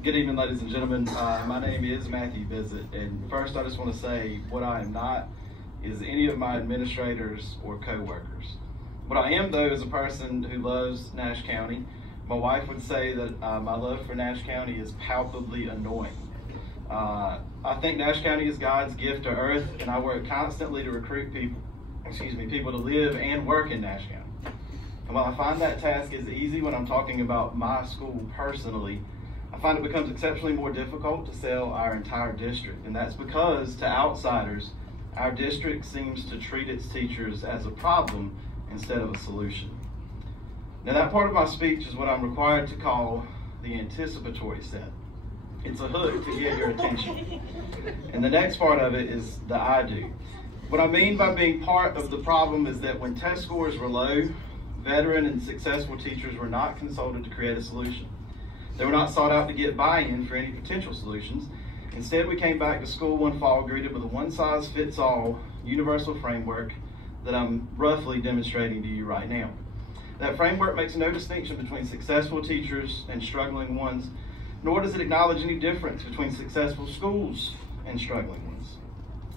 Good evening, ladies and gentlemen. My name is Matthew Bissett, and first I just want to say what I am not is any of my administrators or co-workers. What I am, though, is a person who loves Nash County. My wife would say that my love for Nash County is palpably annoying. I think Nash County is God's gift to earth, and I work constantly to recruit people to live and work in Nash County. And while I find that task is easy when I'm talking about my school personally, I find it becomes exceptionally more difficult to sell our entire district. And that's because, to outsiders, our district seems to treat its teachers as a problem instead of a solution. Now, that part of my speech is what I'm required to call the anticipatory set. It's a hook to get your attention. And the next part of it is the I do. What I mean by being part of the problem is that when test scores were low, veteran and successful teachers were not consulted to create a solution. They were not sought out to get buy-in for any potential solutions. Instead, we came back to school one fall greeted with a one-size-fits-all universal framework that I'm roughly demonstrating to you right now. That framework makes no distinction between successful teachers and struggling ones, nor does it acknowledge any difference between successful schools and struggling ones.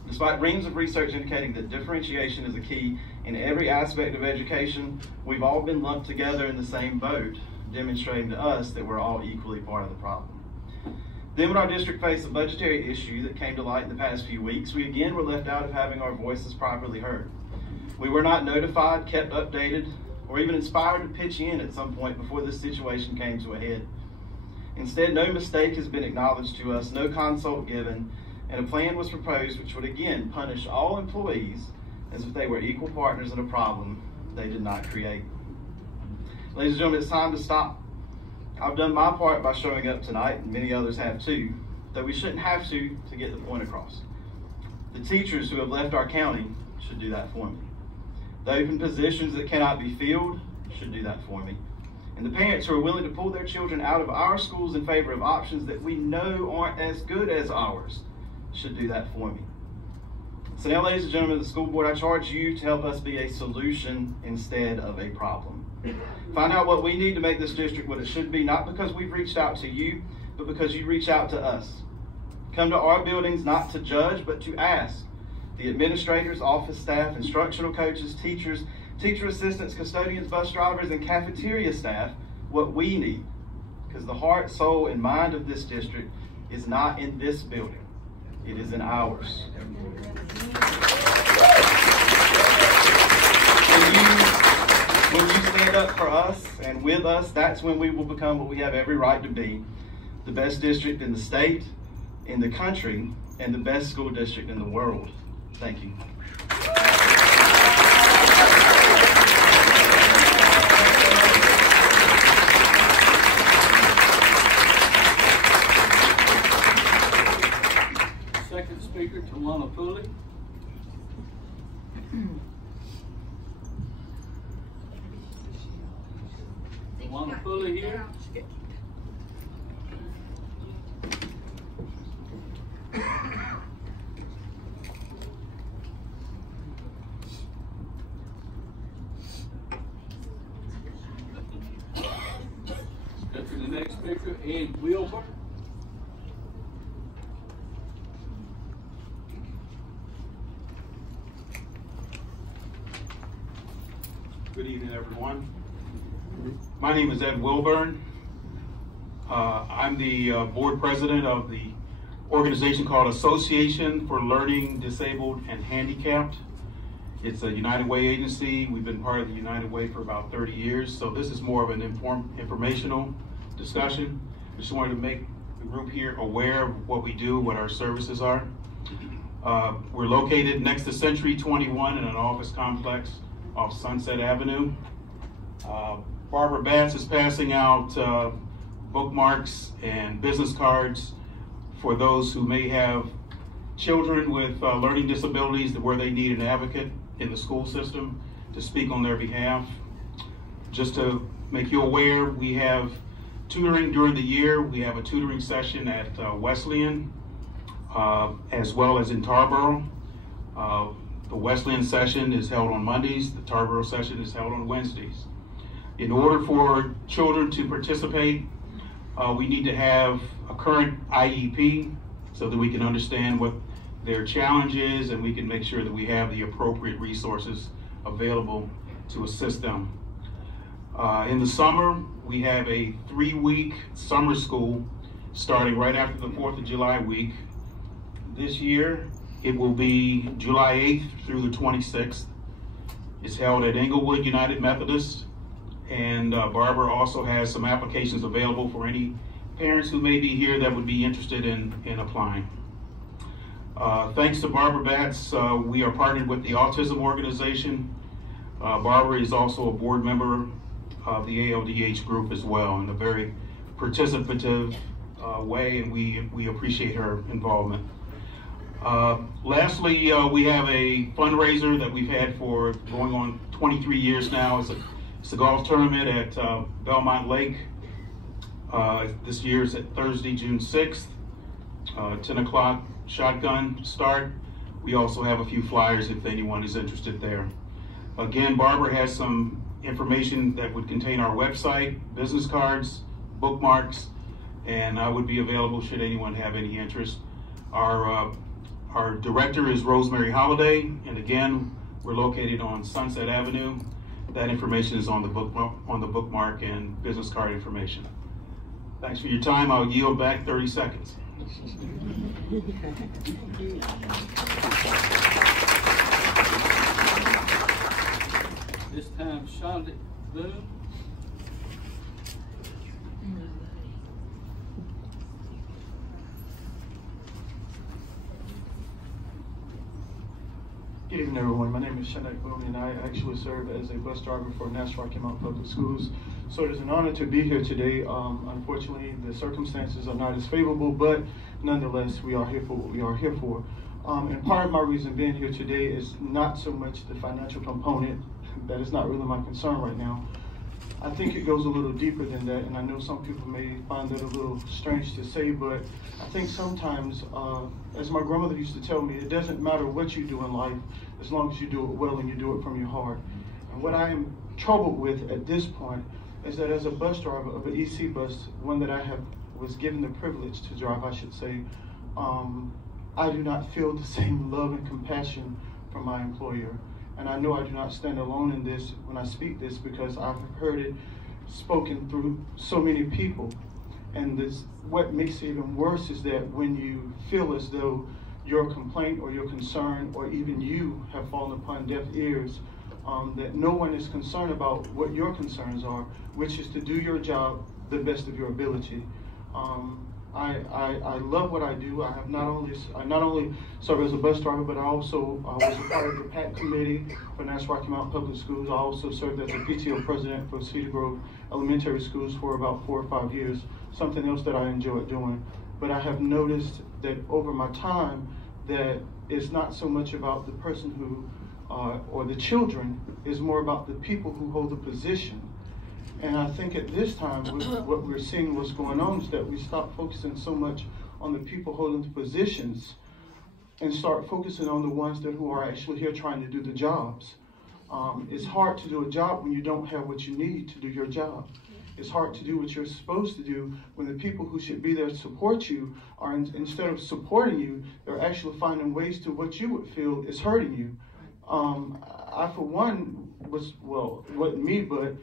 Despite reams of research indicating that differentiation is a key in every aspect of education, we've all been lumped together in the same boat, demonstrating to us that we're all equally part of the problem. Then when our district faced a budgetary issue that came to light in the past few weeks, we again were left out of having our voices properly heard. We were not notified, kept updated, or even inspired to pitch in at some point before this situation came to a head. Instead, no mistake has been acknowledged to us, no consult given, and a plan was proposed which would again punish all employees as if they were equal partners in a problem they did not create. Ladies and gentlemen, it's time to stop. I've done my part by showing up tonight, and many others have too, though we shouldn't have to get the point across. The teachers who have left our county should do that for me. The open positions that cannot be filled should do that for me. And the parents who are willing to pull their children out of our schools in favor of options that we know aren't as good as ours should do that for me. So now, ladies and gentlemen of the school board, I charge you to help us be a solution instead of a problem. Find out what we need to make this district what it should be, not because we've reached out to you, but because you reach out to us. Come to our buildings not to judge, but to ask the administrators, office staff, instructional coaches, teachers, teacher assistants, custodians, bus drivers, and cafeteria staff what we need. Because the heart, soul, and mind of this district is not in this building. It is in ours. When you stand up for us and with us, that's when we will become what we have every right to be, the best district in the state, in the country, and the best school district in the world. Thank you. Second speaker, Tawana Pulley. Tawana Pulley here. Go to the next speaker, Ed Wilbur. Good evening, everyone. My name is Ed Wilburn. I'm the board president of the organization called Association for Learning Disabled and Handicapped. It's a United Way agency. We've been part of the United Way for about 30 years, so this is more of an informational discussion. I just wanted to make the group here aware of what we do, what our services are. We're located next to Century 21 in an office complex off Sunset Avenue. Barbara Batts is passing out bookmarks and business cards for those who may have children with learning disabilities where they need an advocate in the school system to speak on their behalf. Just to make you aware, we have tutoring during the year. We have a tutoring session at Wesleyan as well as in Tarboro. The Wesleyan session is held on Mondays. The Tarboro session is held on Wednesdays. In order for children to participate, we need to have a current IEP so that we can understand what their challenge is and we can make sure that we have the appropriate resources available to assist them. In the summer, we have a 3-week summer school starting right after the 4th of July week. This year, it will be July 8th through the 26th. It's held at Englewood United Methodist, and Barbara also has some applications available for any parents who may be here that would be interested in applying. Thanks to Barbara Batts, we are partnered with the Autism Organization. Barbara is also a board member of the ALDH group as well in a very participative way, and we appreciate her involvement. Lastly, we have a fundraiser that we've had for going on 23 years now. It's a golf tournament at Belmont Lake. This year is at Thursday, June 6th, 10 o'clock shotgun start. We also have a few flyers if anyone is interested there. Again, Barbara has some information that would contain our website, business cards, bookmarks, and I would be available should anyone have any interest. Our director is Rosemary Holliday, and again, we're located on Sunset Avenue. That information is on the bookmark and business card information. Thanks for your time. I'll yield back 30 seconds. This time, Charlotte Boone. Good evening, everyone. My name is Shanaik Boone, and I actually serve as a bus driver for nash-rocky Public Schools. So it is an honor to be here today. Unfortunately, the circumstances are not as favorable, but nonetheless, we are here for what we are here for. And part of my reason being here today is not so much the financial component. That is not really my concern right now. I think it goes a little deeper than that, and I know some people may find that a little strange to say, but I think sometimes, as my grandmother used to tell me, it doesn't matter what you do in life as long as you do it well and you do it from your heart. And what I am troubled with at this point is that as a bus driver of an EC bus, one that I was given the privilege to drive, I should say, I do not feel the same love and compassion from my employer. And I know I do not stand alone in this when I speak this, because I've heard it spoken through so many people. And what makes it even worse is that when you feel as though your complaint or your concern or even you have fallen upon deaf ears, that no one is concerned about what your concerns are, which is to do your job the best of your ability. I love what I do. I not only serve as a bus driver, but I also was a part of the PAC committee for nash-rocky Public Schools. I also served as a PTO president for Cedar Grove Elementary Schools for about 4 or 5 years, something else that I enjoyed doing. But I have noticed that over my time that it's not so much about the person who, or the children, it's more about the people who hold the position. And I think at this time, what we're seeing what's going on is that we stop focusing so much on the people holding the positions and start focusing on the ones who are actually here trying to do the jobs. It's hard to do a job when you don't have what you need to do your job. It's hard to do what you're supposed to do when the people who should be there to support you are, instead of supporting you, they're actually finding ways to what you would feel is hurting you. I, for one, wasn't me, but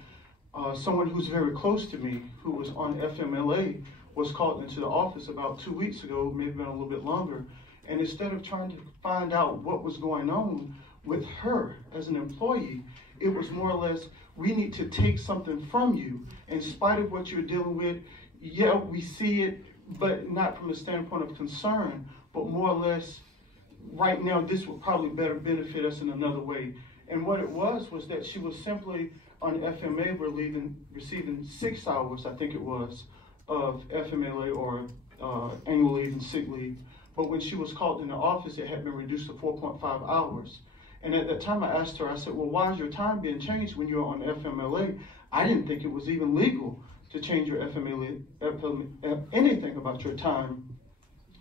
someone who's very close to me, who was on FMLA, was called into the office about 2 weeks ago, maybe been a little bit longer. And instead of trying to find out what was going on with her as an employee, it was more or less, we need to take something from you. In spite of what you're dealing with, yeah, we see it, but not from the standpoint of concern, but more or less, right now, this would probably better benefit us in another way. And what it was that she was simply on FMA receiving 6 hours, I think it was, of FMLA or annual leave and sick leave. But when she was called in the office, it had been reduced to 4.5 hours. And at that time I asked her, I said, well, why is your time being changed when you're on FMLA? I didn't think it was even legal to change your FMLA, anything about your time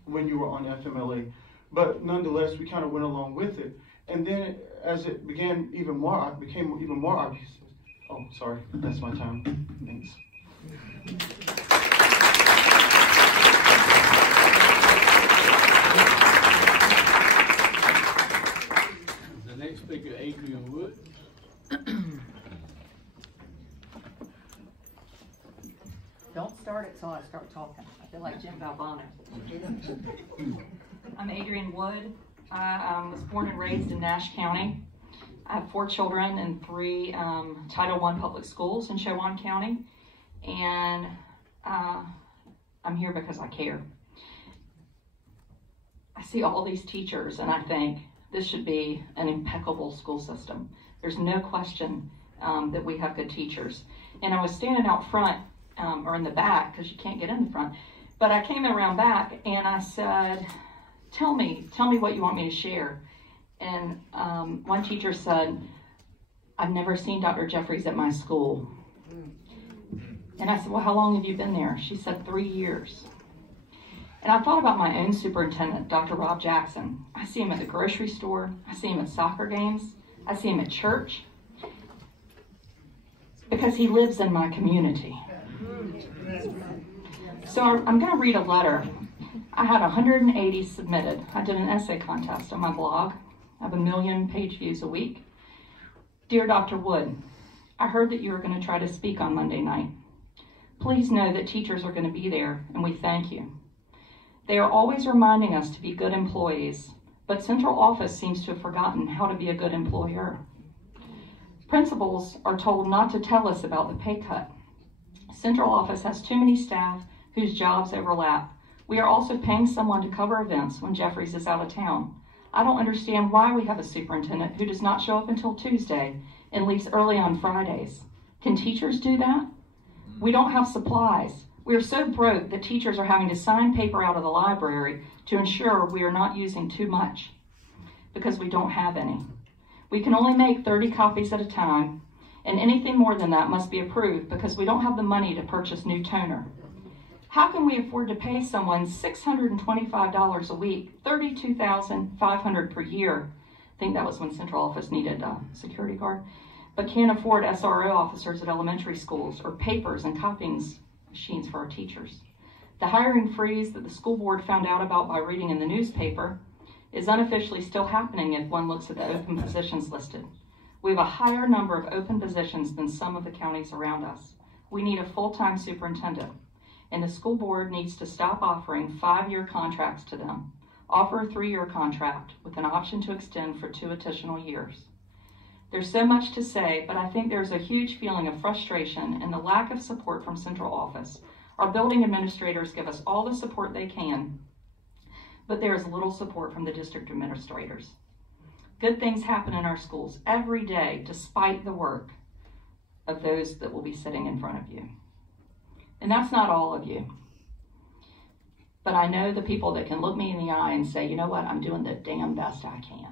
when you were on FMLA. But nonetheless, we kind of went along with it. And then as it became even more obvious. Oh, sorry, that's my time. Thanks. Jim Valbano. I'm Adrienne Wood. I was born and raised in Nash County. I have 4 children in 3 Title I public schools in Chowan County, and I'm here because I care. I see all these teachers and I think this should be an impeccable school system. There's no question that we have good teachers. And I was standing out front or in the back, because you can't get in the front, but I came around back and I said, tell me what you want me to share. And one teacher said, I've never seen Dr. Jeffries at my school. And I said, well, how long have you been there? She said, 3 years. And I thought about my own superintendent, Dr. Rob Jackson. I see him at the grocery store. I see him at soccer games. I see him at church. Because he lives in my community. So I'm going to read a letter. I had 180 submitted. I did an essay contest on my blog. I have 1 million page views a week. Dear Dr. Wood, I heard that you were going to try to speak on Monday night. Please know that teachers are going to be there, and we thank you. They are always reminding us to be good employees, but central office seems to have forgotten how to be a good employer. Principals are told not to tell us about the pay cut. Central office has too many staff whose jobs overlap. We are also paying someone to cover events when Jeffries is out of town. I don't understand why we have a superintendent who does not show up until Tuesday and leaves early on Fridays. Can teachers do that? We don't have supplies. We are so broke that teachers are having to sign paper out of the library to ensure we are not using too much because we don't have any. We can only make 30 copies at a time, and anything more than that must be approved because we don't have the money to purchase new toner. How can we afford to pay someone $625 a week, $32,500 per year? I think that was when central office needed a security guard, but can't afford SRO officers at elementary schools or papers and copying machines for our teachers. The hiring freeze that the school board found out about by reading in the newspaper is unofficially still happening if one looks at the open positions listed. We have a higher number of open positions than some of the counties around us. We need a full-time superintendent, and the school board needs to stop offering 5-year contracts to them. Offer a 3-year contract with an option to extend for 2 additional years. There's so much to say, but I think there's a huge feeling of frustration and the lack of support from central office. Our building administrators give us all the support they can, but there is little support from the district administrators. Good things happen in our schools every day, despite the work of those that will be sitting in front of you. And that's not all of you. But I know the people that can look me in the eye and say, you know what, I'm doing the damn best I can.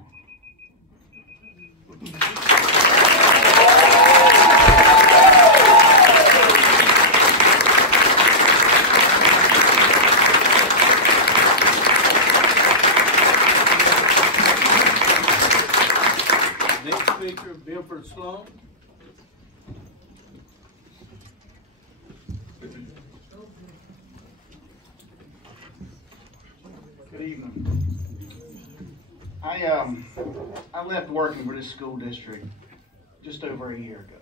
Next speaker, Billford Sloan. Good evening. I left working for this school district just over a year ago.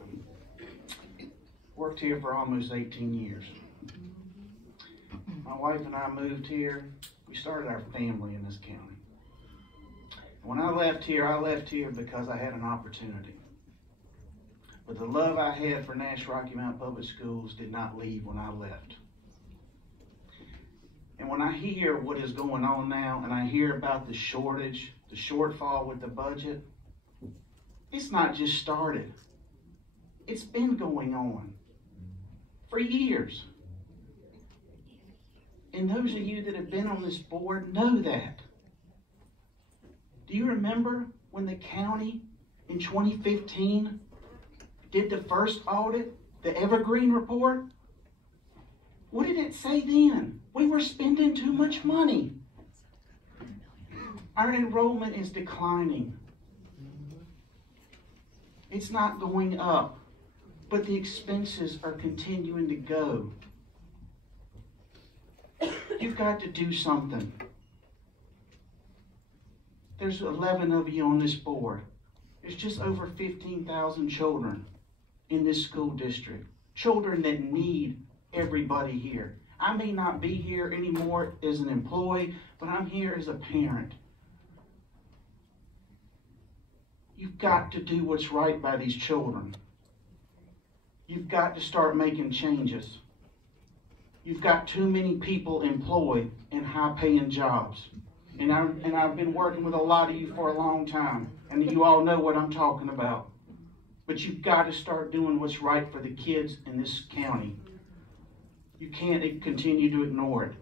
Worked here for almost 18 years. My wife and I moved here. We started our family in this county. When I left here because I had an opportunity. But the love I had for Nash-Rocky Mountain Public Schools did not leave when I left. And when I hear what is going on now, and I hear about the shortage, the shortfall with the budget, it's not just started. It's been going on for years. And those of you that have been on this board know that. Do you remember when the county in 2015 did the first audit, the Evergreen report? What did it say then? We were spending too much money. Our enrollment is declining. It's not going up, but the expenses are continuing to go. You've got to do something. There's 11 of you on this board. There's just over 15,000 children in this school district. Children that need everybody here. I may not be here anymore as an employee, but I'm here as a parent. You've got to do what's right by these children. You've got to start making changes. You've got too many people employed in high-paying jobs. And I've been working with a lot of you for a long time, and you all know what I'm talking about. But you've got to start doing what's right for the kids in this county. You can't continue to ignore it.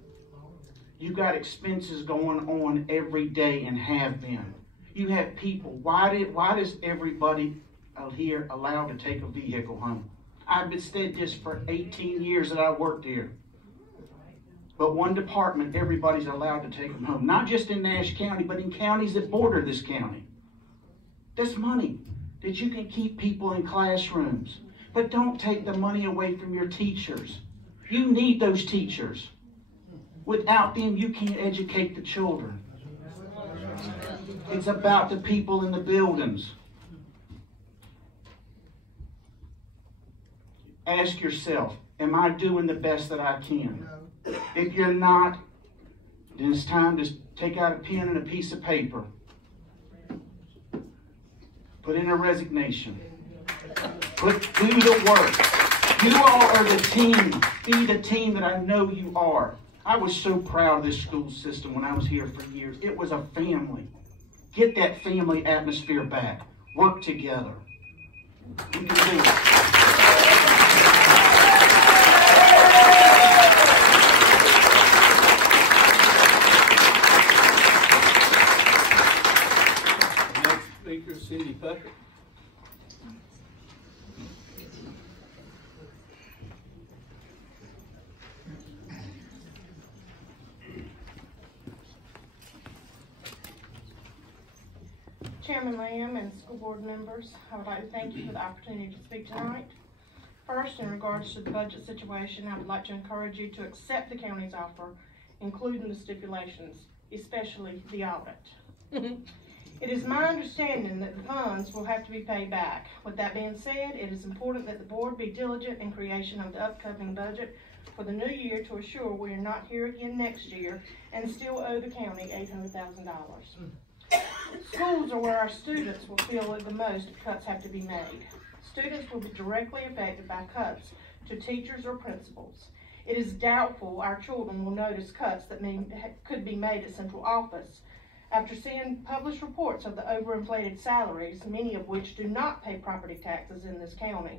You've got expenses going on every day and have been. You have people. Why does everybody here allowed to take a vehicle home? I've been said this for 18 years that I've worked here. But one department, everybody's allowed to take them home. Not just in Nash County, but in counties that border this county. That's money that you can keep people in classrooms. But don't take the money away from your teachers. You need those teachers. Without them, you can't educate the children. It's about the people in the buildings. Ask yourself, am I doing the best that I can? If you're not, then it's time to take out a pen and a piece of paper. Put in a resignation. Do the work. You all are the team. Be the team that I know you are. I was so proud of this school system when I was here for years. It was a family. Get that family atmosphere back. Work together. We can do it. Cindy Patrick. Chairman Lamb and school board members, I would like to thank you for the opportunity to speak tonight. First, in regards to the budget situation, I would like to encourage you to accept the county's offer, including the stipulations, especially the audit. It is my understanding that the funds will have to be paid back. With that being said, it is important that the board be diligent in creation of the upcoming budget for the new year to assure we are not here again next year and still owe the county $800,000. Schools are where our students will feel it the most if cuts have to be made. Students will be directly affected by cuts to teachers or principals. It is doubtful our children will notice cuts that could be made at central office. After seeing published reports of the overinflated salaries, many of which do not pay property taxes in this county.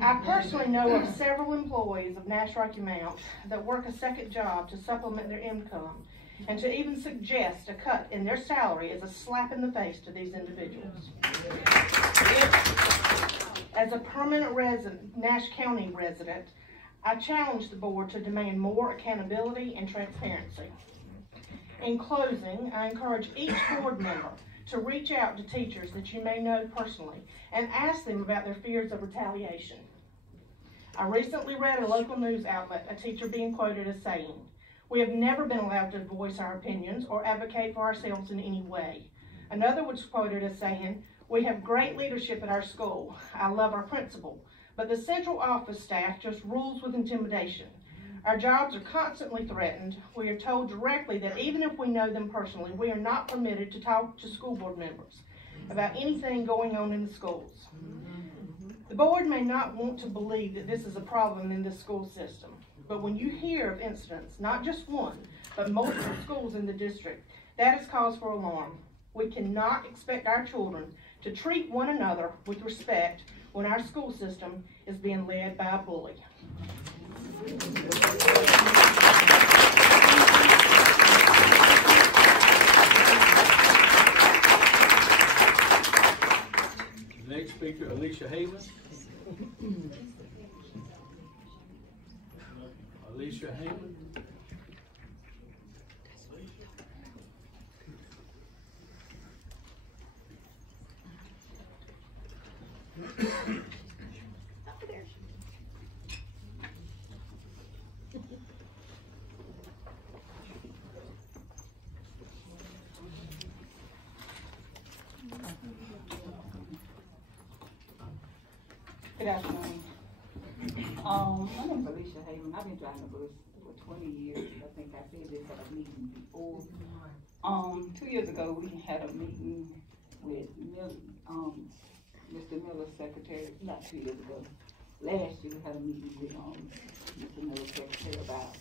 I personally know of several employees of nash-rocky Mount that work a second job to supplement their income, and to even suggest a cut in their salary is a slap in the face to these individuals. As a permanent resident, Nash County resident, I challenge the board to demand more accountability and transparency. In closing, I encourage each board member to reach out to teachers that you may know personally and ask them about their fears of retaliation. I recently read a local news outlet, a teacher being quoted as saying, "We have never been allowed to voice our opinions or advocate for ourselves in any way." Another was quoted as saying, "We have great leadership at our school. I love our principal, but the central office staff just rules with intimidation. Our jobs are constantly threatened. We are told directly that even if we know them personally, we are not permitted to talk to school board members about anything going on in the schools." The board may not want to believe that this is a problem in the school system, but when you hear of incidents, not just one, but multiple schools in the district, that is cause for alarm. We cannot expect our children to treat one another with respect when our school system is being led by a bully. Next speaker, Alicia Heyman. Alicia Heyman. Good afternoon. My name is Alicia Hayman. I've been driving the bus for 20 years. I think I said this at a meeting before. 2 years ago, we had a meeting with Mr. Miller's secretary, not 2 years ago. Last year, we had a meeting with Mr. Miller's secretary about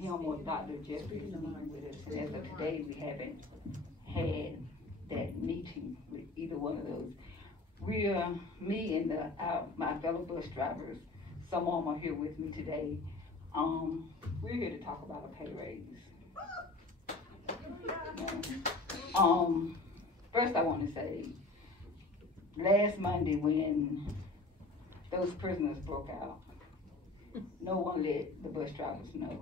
him or Dr. Jeffrey meeting with us. And as of today, we haven't had that meeting with either one of those. Me and my fellow bus drivers, some of them are here with me today. We're here to talk about a pay raise. First I want to say, last Monday when those prisoners broke out, no one let the bus drivers know.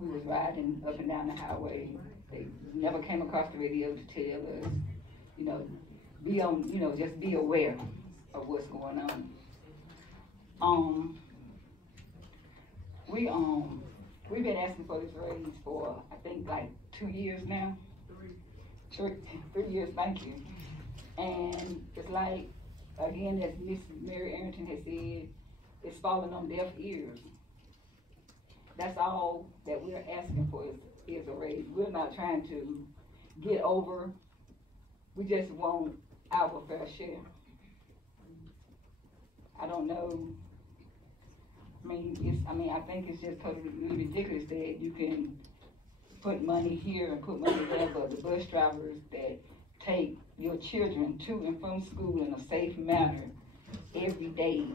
We was riding up and down the highway. They never came across the radio to tell us, just be aware of what's going on. We've been asking for this raise for, I think, like 2 years now. 3 years, thank you. And it's like, again, as Miss Mary Arrington has said, it's falling on deaf ears. That's all that we're asking for is a raise. We're not trying to get over. We just want our fair share. I don't know. I think it's just totally ridiculous that you can put money here and put money there, but the bus drivers that take your children to and from school in a safe manner every day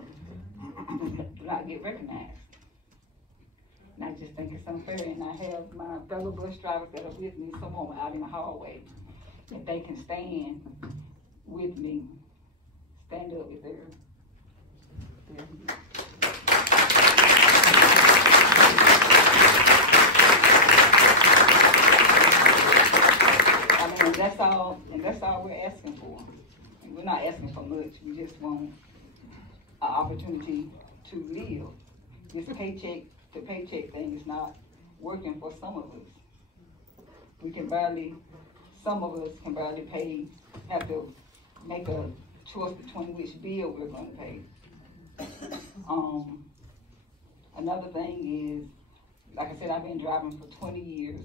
do not get recognized. And I just think it's unfair, and I have my fellow bus drivers that are with me, some of them out in the hallway, if they can stand with me, stand up if they're. That's all we're asking for. And we're not asking for much. We just want an opportunity to live. This paycheck to paycheck thing is not working for some of us. Some of us can barely have to make a choice between which bill we're going to pay. Another thing is, like I said, I've been driving for 20 years.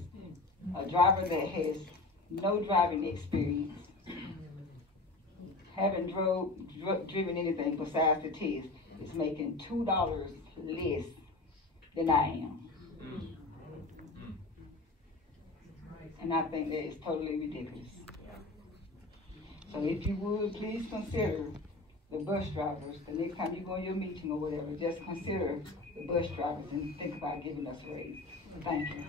A driver that has no driving experience, haven't driven anything besides the test, is making $2 less than I am. And I think that is totally ridiculous. So if you would, please consider the bus drivers, the next time you go in your meeting or whatever, just consider the bus drivers and think about giving us a raise. Thank you.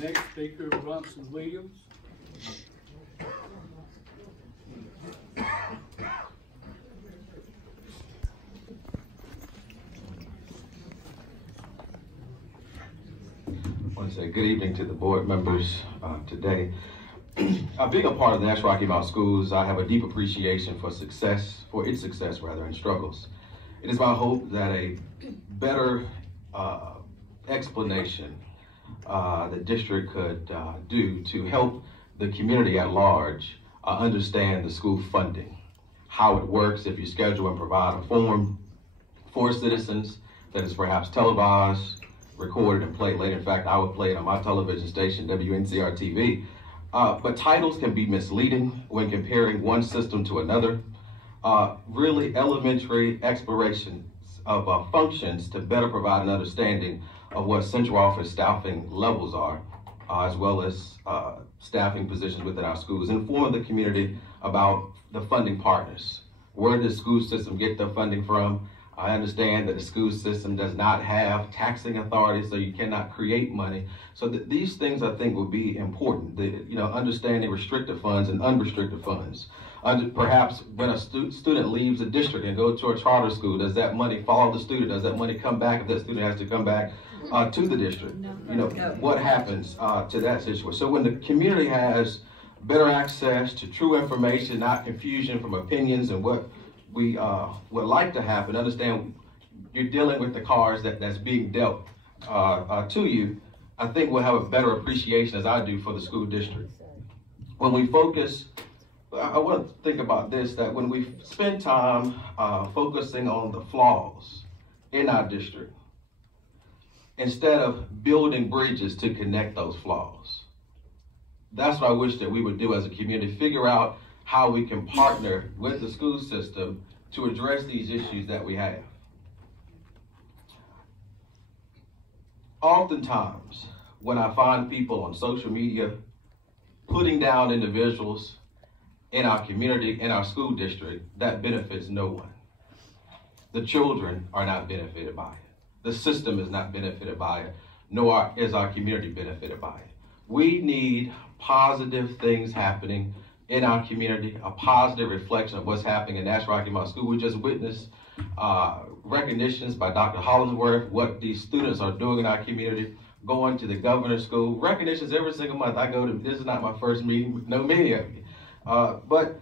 Next speaker, Bronson Williams. I want to say good evening to the board members today. Being a part of the nash-rocky schools, I have a deep appreciation for its success and struggles. It is my hope that a better explanation the district could do to help the community at large understand the school funding, how it works if you schedule and provide a form for citizens that is perhaps televised, recorded, and played later. In fact, I would play it on my television station, WNCR-TV. But titles can be misleading when comparing one system to another. Really elementary explorations of functions to better provide an understanding of what central office staffing levels are, as well as staffing positions within our schools. Inform the community about the funding partners. Where does the school system get their funding from? I understand that the school system does not have taxing authority, so you cannot create money. So these things I think would be important. Understanding restricted funds and unrestricted funds. Perhaps when a student leaves a district and goes to a charter school, does that money follow the student? Does that money come back if that student has to come back to the district? What happens to that situation? So when the community has better access to true information, not confusion from opinions and what we would like to happen, understand you're dealing with the cards that's being dealt to you. I think we'll have a better appreciation, as I do, for the school district. When we focus, I want to think about this, that when we spend time focusing on the flaws in our district, instead of building bridges to connect those flaws, that's what I wish that we would do as a community, figure out how we can partner with the school system to address these issues that we have. Oftentimes, when I find people on social media putting down individuals in our community, in our school district, that benefits no one. The children are not benefited by it. The system is not benefited by it, nor is our community benefited by it. We need positive things happening in our community, a positive reflection of what's happening in Nash-Rocky Mountain School. We just witnessed recognitions by Dr. Hollingsworth, what these students are doing in our community, going to the governor's school, recognitions every single month. I go to, this is not my first meeting, no many of you. But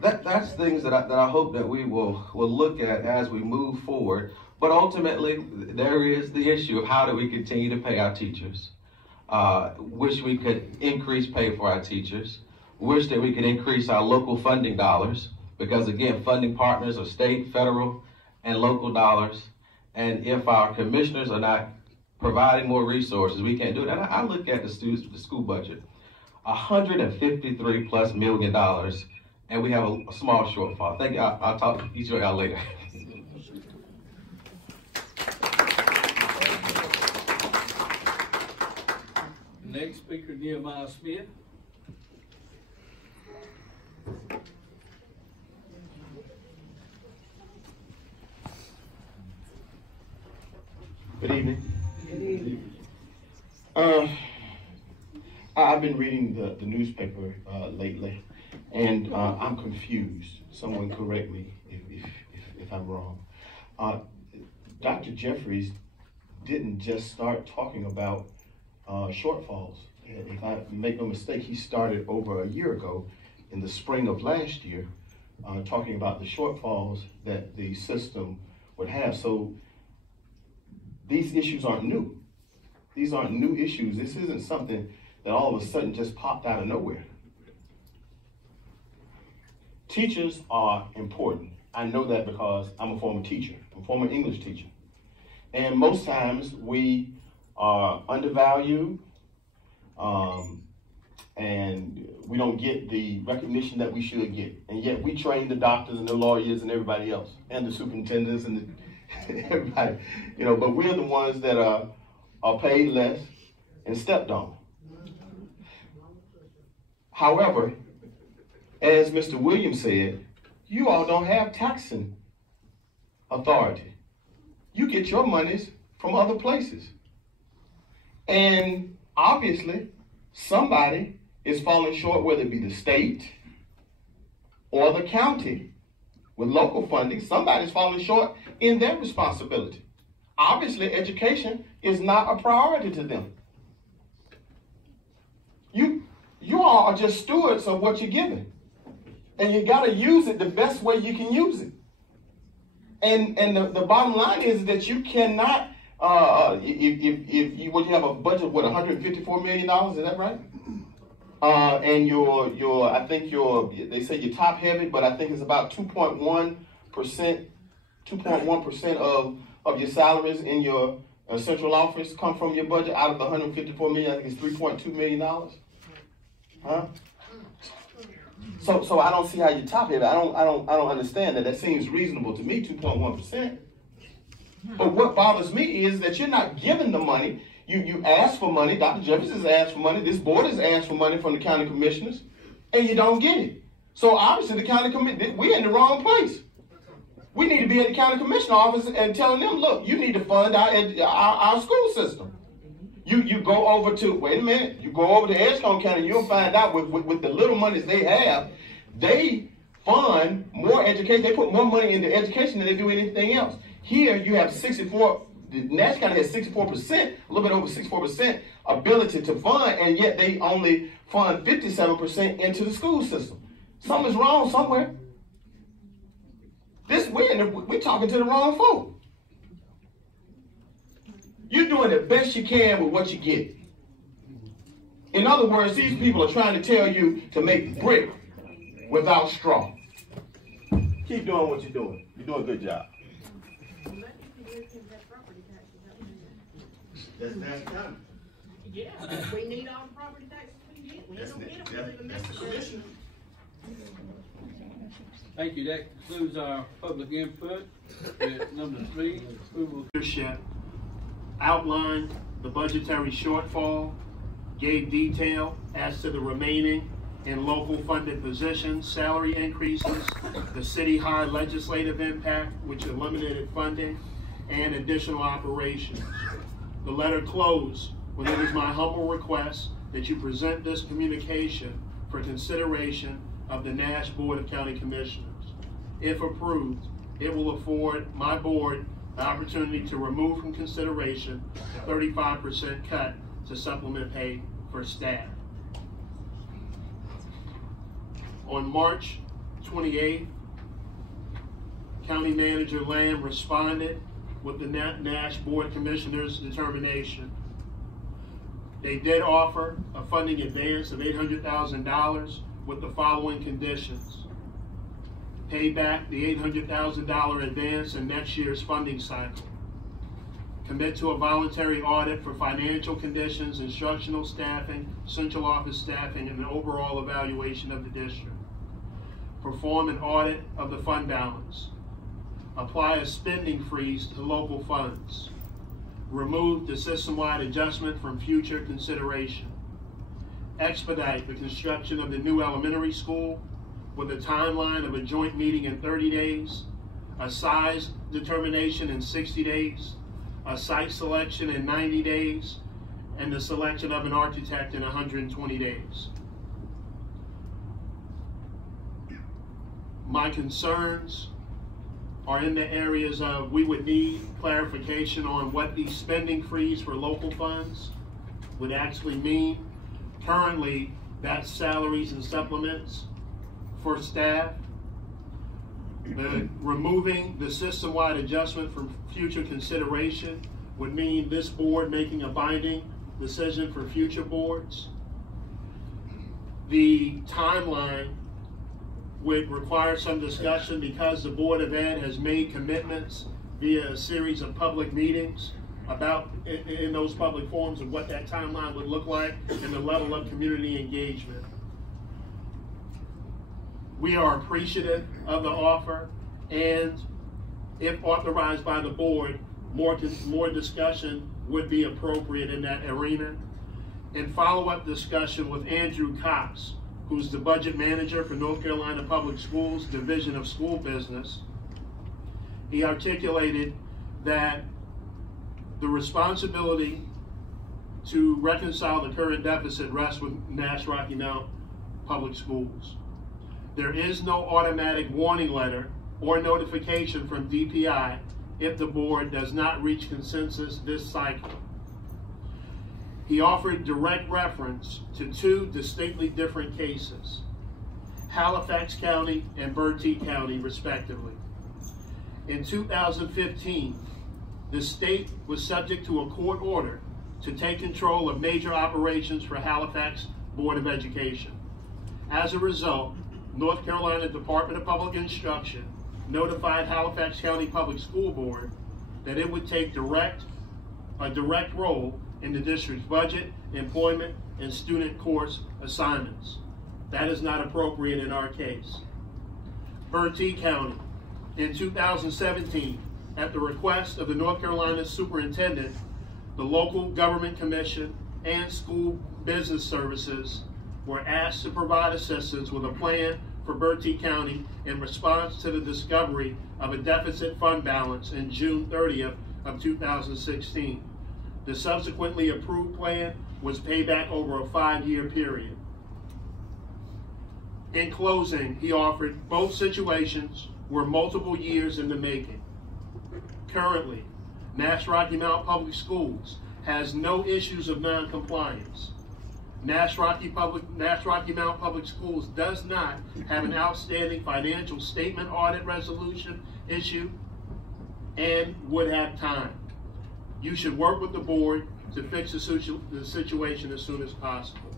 that's things that I hope that we will look at as we move forward. But ultimately, there is the issue of how do we continue to pay our teachers. Wish we could increase pay for our teachers. Wish that we could increase our local funding dollars, because again, funding partners are state, federal, and local dollars. And if our commissioners are not providing more resources, we can't do it. And I look at the school budget, $153+ million, and we have a small shortfall. Thank you. I'll talk to each of y'all later. Next speaker, Nehemiah Smith. Good evening. Good evening. I've been reading the newspaper lately, and I'm confused. Someone correct me if I'm wrong. Dr. Jeffries didn't just start talking about shortfalls. If I make no mistake, he started over a year ago in the spring of last year talking about the shortfalls that the system would have. So these issues aren't new. These aren't new issues. This isn't something that all of a sudden just popped out of nowhere. Teachers are important. I know that because I'm a former teacher. I'm a former English teacher. And most times we are undervalued, and we don't get the recognition that we should get. And yet we train the doctors and the lawyers and everybody else, and the superintendents and everybody, but we're the ones that are paid less and stepped on. However, as Mr. Williams said, you all don't have taxing authority. You get your monies from other places. And obviously, somebody is falling short, whether it be the state or the county with local funding. Somebody's falling short in their responsibility. Obviously, education is not a priority to them. You all are just stewards of what you're given. And you got to use it the best way you can use it. And the bottom line is that you cannot, if you have a budget of what, $154 million, is that right? And I think they say you're top heavy, but I think it's about 2.1% of your salaries in your central office come from your budget. Out of the $154 million, I think it's $3.2 million. Huh? So I don't see how you're top heavy. I don't understand that. That seems reasonable to me, 2.1%. But what bothers me is that you're not giving the money. You ask for money. Dr. Jeffries has asked for money. This board has asked for money from the county commissioners, and you don't get it. So obviously the county we're in the wrong place. We need to be at the county commissioner office and telling them, look, you need to fund our school system. You go over to, wait a minute, you go over to Edgecombe County, you'll find out with the little monies they have, they fund more education. They put more money into education than they do anything else. Here you have 64, Nash County has 64%, a little bit over 64% ability to fund, and yet they only fund 57% into the school system. Something's wrong somewhere. We're talking to the wrong folk. You're doing the best you can with what you get. In other words, these people are trying to tell you to make brick without straw. Keep doing what you're doing. You're doing a good job. That's done. Yeah, we need all the property taxes we can get. We don't get them, we leave a message. Thank you. That concludes our public input. Number 3, approval. Leadership outlined the budgetary shortfall, gave detail as to the remaining and local funded positions, salary increases, the city high legislative impact, which eliminated funding, and additional operations. The letter closed with it is my humble request that you present this communication for consideration of the Nash Board of County Commissioners. If approved, it will afford my board the opportunity to remove from consideration the 35% cut to supplement pay for staff. On March 28th, County Manager Lamb responded with the Nash Board Commissioners' determination. They did offer a funding advance of $800,000 with the following conditions. Pay back the $800,000 advance in next year's funding cycle. Commit to a voluntary audit for financial conditions, instructional staffing, central office staffing, and an overall evaluation of the district. Perform an audit of the fund balance. Apply a spending freeze to local funds. Remove the system-wide adjustment from future consideration. Expedite the construction of the new elementary school with a timeline of a joint meeting in 30 days, a size determination in 60 days, a site selection in 90 days, and the selection of an architect in 120 days. My concerns are in the areas of we would need clarification on what the spending freeze for local funds would actually mean. Currently, that's salaries and supplements for staff. Removing the system-wide adjustment from future consideration would mean this board making a binding decision for future boards. The timeline would require some discussion because the Board of Ed has made commitments via a series of public meetings about in those public forums of what that timeline would look like and the level of community engagement. We are appreciative of the offer, and if authorized by the board, more discussion would be appropriate in that arena. And follow-up discussion with Andrew Cox, who's the budget manager for North Carolina Public Schools Division of School Business. He articulated that the responsibility to reconcile the current deficit rests with Nash-Rocky Mount Public Schools. There is no automatic warning letter or notification from DPI if the board does not reach consensus this cycle. He offered direct reference to 2 distinctly different cases, Halifax County and Bertie County, respectively. In 2015, the state was subject to a court order to take control of major operations for Halifax Board of Education. As a result, North Carolina Department of Public Instruction notified Halifax County Public School Board that it would take a direct role in the district's budget, employment, and student course assignments. That is not appropriate in our case. Bertie County, in 2017, at the request of the North Carolina Superintendent, the local government commission and school business services were asked to provide assistance with a plan for Bertie County in response to the discovery of a deficit fund balance in June 30th of 2016. The subsequently approved plan was paid back over a 5-year period. In closing, he offered both situations were multiple years in the making. Currently, Nash-Rocky Mount Public Schools has no issues of non-compliance. Nash-Rocky Mount Public Schools does not have an outstanding financial statement audit resolution issue and would have time. You should work with the board to fix the situation as soon as possible.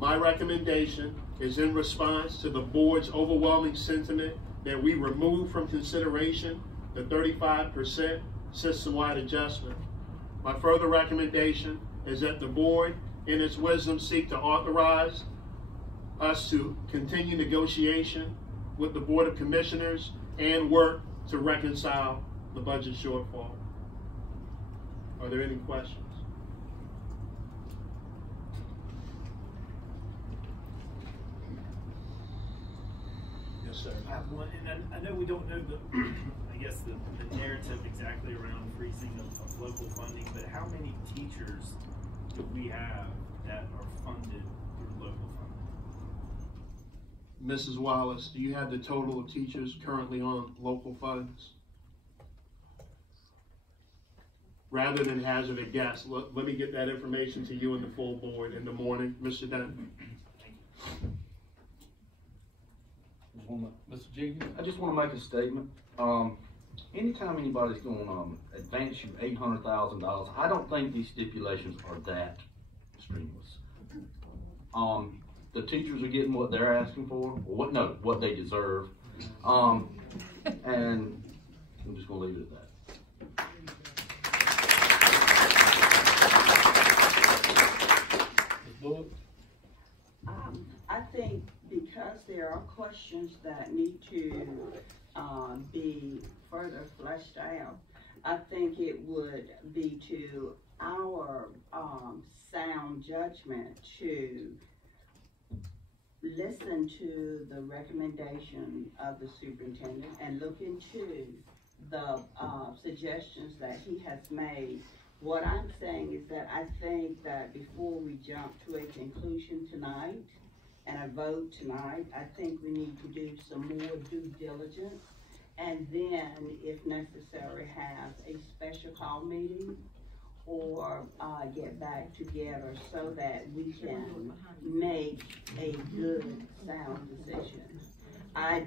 My recommendation is in response to the board's overwhelming sentiment that we remove from consideration the 35% system-wide adjustment. My further recommendation is that the board, in its wisdom, seek to authorize us to continue negotiation with the Board of Commissioners and work to reconcile the budget shortfall. Are there any questions? Yes, sir. I have one, and I know we don't know the, I guess the narrative exactly around freezing of local funding, but how many teachers do we have that are funded through local funding? Mrs. Wallace, do you have the total of teachers currently on local funds? Rather than hazard a guess, let me get that information to you and the full board in the morning. Mr. Dunn. Mr. Jenkins? I just want to make a statement. Anytime anybody's going to advance you $800,000, I don't think these stipulations are that strenuous. The teachers are getting what they're asking for, or what they deserve. And I'm just going to leave it at that. I think because there are questions that need to be further fleshed out, I think it would be to our sound judgment to listen to the recommendation of the superintendent and look into the suggestions that he has made. What I'm saying is that I think that before we jump to a conclusion tonight and a vote tonight, I think we need to do some more due diligence and then, if necessary, have a special call meeting or get back together so that we can make a good, sound decision. I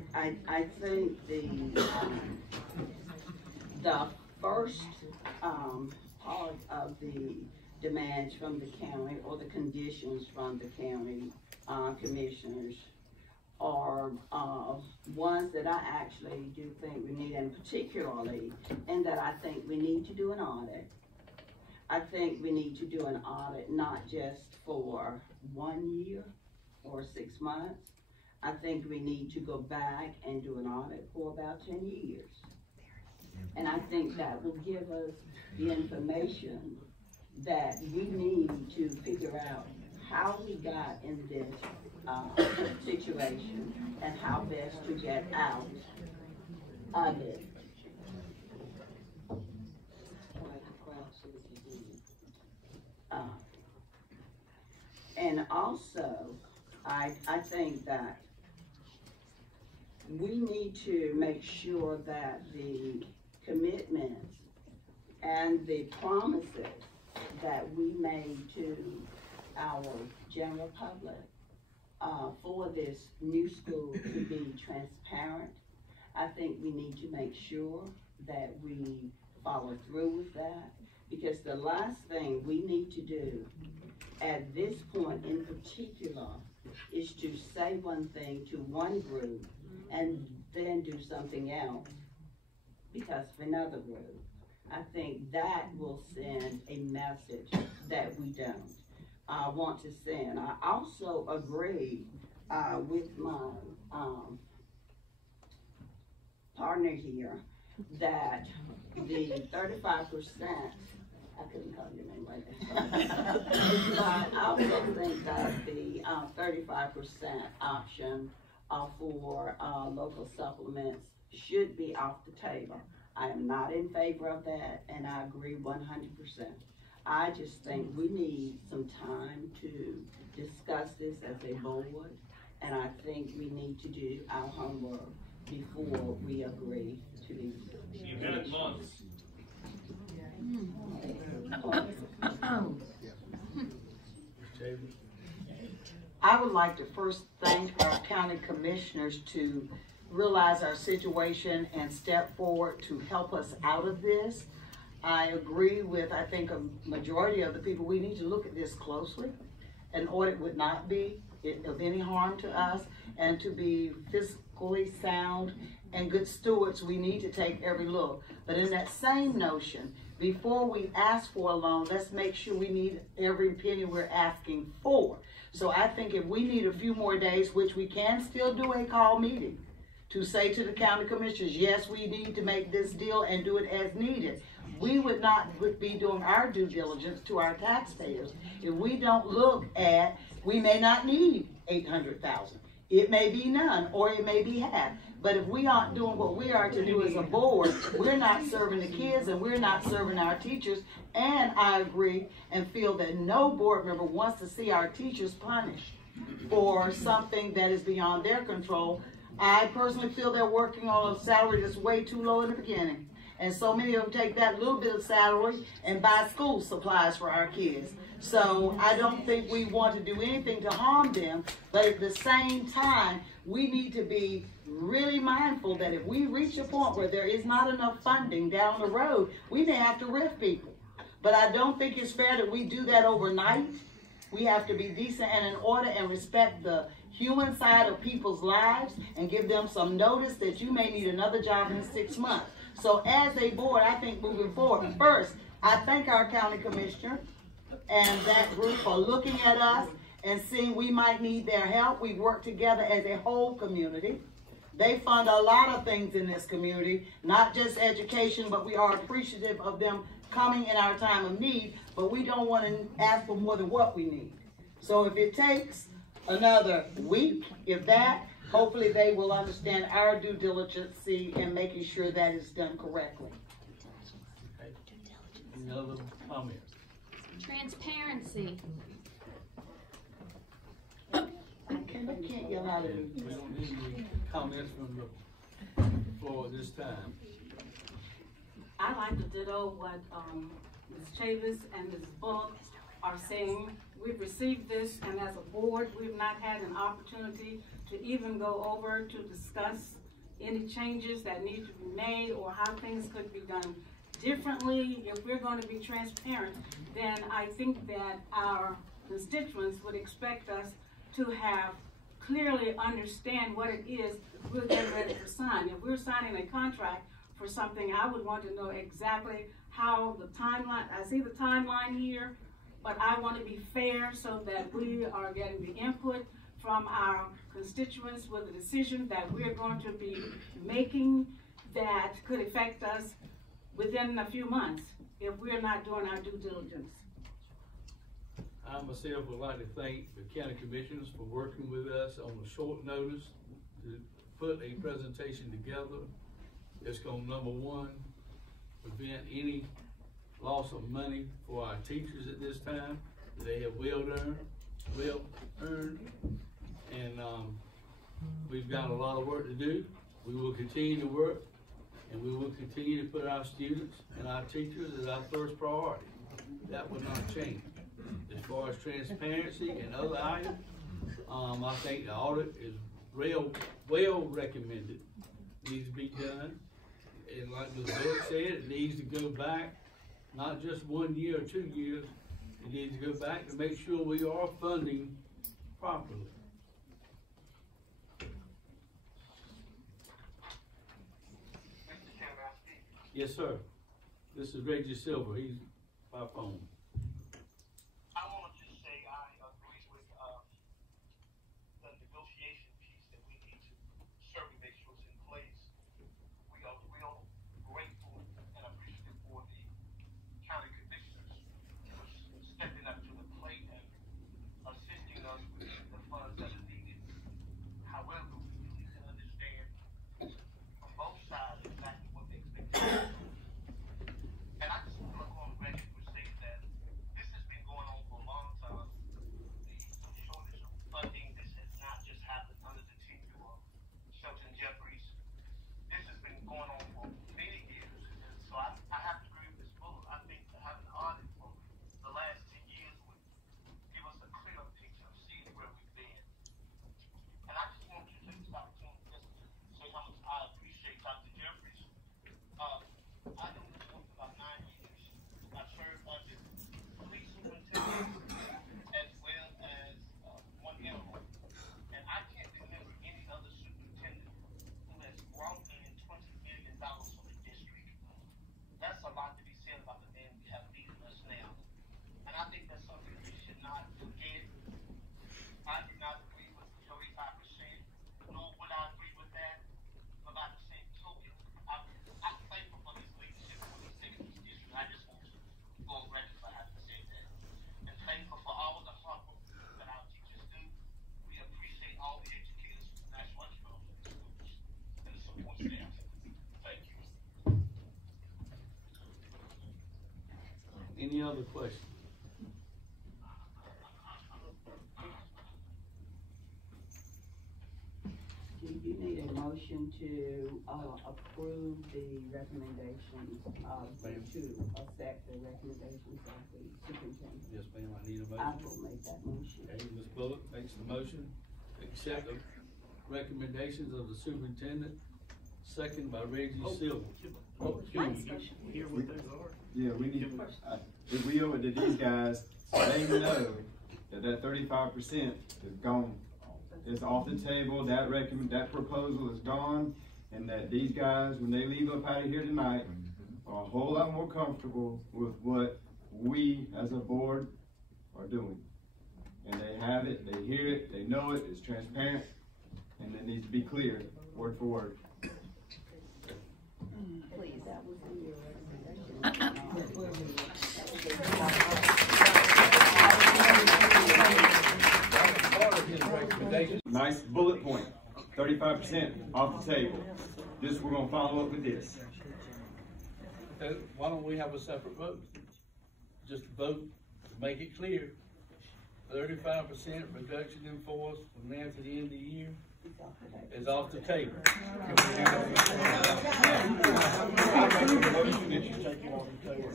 think the first part of the demands from the county or the conditions from the county commissioners are ones that I actually do think we need, and particularly in that I think we need to do an audit. I think we need to do an audit not just for 1 year or 6 months. I think we need to go back and do an audit for about 10 years. And I think that will give us the information that we need to figure out how we got in this situation and how best to get out of it. And also, I think that we need to make sure that the commitments and the promises that we made to our general public for this new school to be transparent. I think we need to make sure that we follow through with that, because the last thing we need to do at this point in particular is to say one thing to one group and then do something else because of another group. I think that will send a message that we don't want to send. I also agree with my partner here that the 35%, I couldn't call your name right there. But I also think that the 35% option for local supplements should be off the table. I am not in favor of that, and I agree 100%. I just think we need some time to discuss this as a board, and I think we need to do our homework before we agree to these. You've got months. I would like to first thank our county commissioners to realize our situation and step forward to help us out of this. I agree with, I think, a majority of the people. We need to look at this closely an audit would not be of any harm to us, and to be fiscally sound and good stewards, we need to take every look. But in that same notion, before we ask for a loan, let's make sure we need every penny we're asking for. So I think if we need a few more days, which we can still do a call meeting, to say to the county commissioners, yes, we need to make this deal and do it as needed. We would not be doing our due diligence to our taxpayers if we don't look at, we may not need 800,000. It may be none, or it may be half. But if we aren't doing what we are to do as a board, we're not serving the kids and we're not serving our teachers. And I agree and feel that no board member wants to see our teachers punished for something that is beyond their control. I personally feel they're working on a salary that's way too low in the beginning. And so many of them take that little bit of salary and buy school supplies for our kids. So I don't think we want to do anything to harm them, but at the same time, we need to be really mindful that if we reach a point where there is not enough funding down the road, we may have to RIF people. But I don't think it's fair that we do that overnight. We have to be decent and in order and respect the human side of people's lives and give them some notice that you may need another job in 6 months. So as a board, I think moving forward, first, I thank our county commissioner and that group for looking at us and seeing we might need their help. We work together as a whole community. They fund a lot of things in this community, not just education, but we are appreciative of them coming in our time of need, but we don't want to ask for more than what we need. So if it takes another week, if that, hopefully they will understand our due diligence in making sure that is done correctly. Any other comments? Transparency. I can't yell out at me. We don't need any comments from the floor at this time. I like to ditto what Ms. Chavis and Ms. Bullock are saying. We've received this, and as a board, we've not had an opportunity to even go over to discuss any changes that need to be made or how things could be done differently. If we're going to be transparent, then I think that our constituents would expect us to have clearly understand what it is we're getting ready to sign. If we're signing a contract for something, I would want to know exactly how the timeline, I see the timeline here, but I want to be fair so that we are getting the input from our constituents with a decision that we're going to be making that could affect us within a few months if we're not doing our due diligence. I myself would like to thank the county commissioners for working with us on a short notice to put a presentation together. It's going to, number one, prevent any loss of money for our teachers at this time. They have well earned, and we've got a lot of work to do. We will continue to work, and we will continue to put our students and our teachers as our first priority. That will not change. As far as transparency and other items, I think the audit is well recommended. Needs to be done, and like Ms. Bullock said, it needs to go back, not just 1 year or 2 years. It needs to go back to make sure we are funding properly. Yes, sir. This is Reggie Silver. He's by phone. I want to just say I agree with the negotiation piece that we need to certainly make sure it's in place. We are real grateful and appreciative for the county commissioners for stepping up to the plate and assisting us with the funds that are needed. However, we need to understand from both sides exactly what the expectations are. And I just want to go on record for saying that other questions? Do you need a motion to approve the recommendations to accept the recommendations of the superintendent? Yes, ma'am, I need a motion. I will make that motion. Okay, Ms. Bullock makes the motion, accept the recommendations of the superintendent, second by Reggie Silver. Oh, can we hear what those are? Yeah, we need, if we owe it to these guys, they know that 35% is gone. It's off the table, that proposal is gone, and that these guys, when they leave up out of here tonight, are a whole lot more comfortable with what we as a board are doing. And they have it, they hear it, they know it, it's transparent, and it needs to be clear, word for word. Please, that was in your recommendation. Nice bullet point, 35% off the table. We're gonna follow up with this. Okay, why don't we have a separate vote? Just vote to make it clear. 35% reduction in force from now to the end of the year is off the table.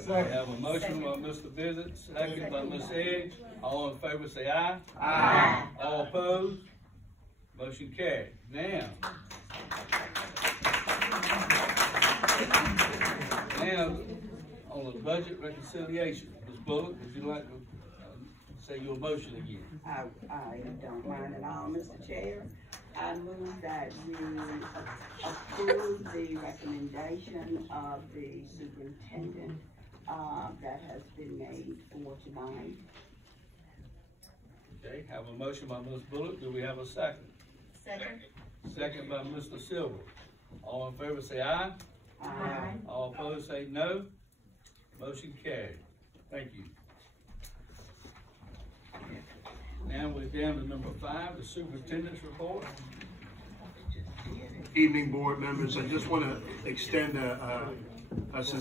We have a motion by Mr. Visit, second by Ms. Edge. All in favor say aye. Aye. All opposed? Motion carried. Now, on the budget reconciliation, Ms. Bullock, would you like to say your motion again? I don't mind at all, Mr. Chair. I move that we approve the recommendation of the superintendent that has been made for tonight. Okay, have a motion by Ms. Bullock. Do we have a second? Second. Second by Mr. Silver. All in favor say aye. Aye. All opposed say no. Motion carried. Thank you. Now we're down to number 5, the superintendent's report. Evening, board members. I just want to extend a sincere